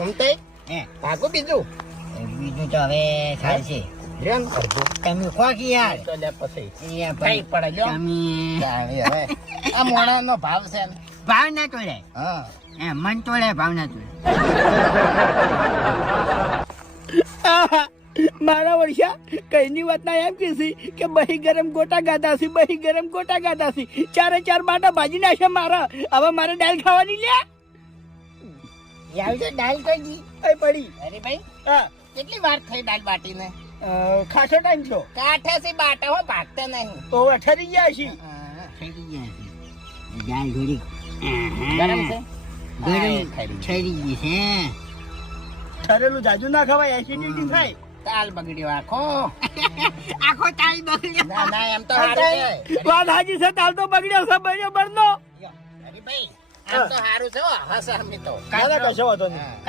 સમતે ભાગો બીજું તો હવે થાય છે રેમ કરજો તમે ખોકી યાર તો લે પછી અહીંયા કઈ પડે જો તમે હવે આ મોણાનો ભાવ છે ને. ભાવ ના તોડે હા મન તોડે ભાવ ના તોડે મારા વર્ષા કઈની વાત ના એમ કીધી કે બહી ગરમ ગોટા ગાધા છે બહી ગરમ ગોટા ગાધા છે ચારે ચાર બાટા ભાજી નાખે મારા હવે મારે દાળ ખાવાની લે યાર તો દાલ કઈ દી એ પડી અરે ભાઈ હા કેટલી વાર થઈ દાલ બાટીને ખાસો ટાઈમ છો કાઠા થી બાટા હો ભાગતા નહીં તો અઠરી ગયા છે થઈ ગયા છે દાળ થોડી ગરમ છે ગરમ થઈ ગઈ છે ઠરેલું જાજુ ના ખવાય એસિડિટી થાય તાલ બગડ્યો આખો આખો તાલ બગડ્યો ના ના એમ તો સારું છે વાત હાજી છે તાલ તો બગડ્યો છે બરાબર નો અરે ભાઈ આમ તો સારું છે હો હસ અમે તો કશો વાંધો નહીં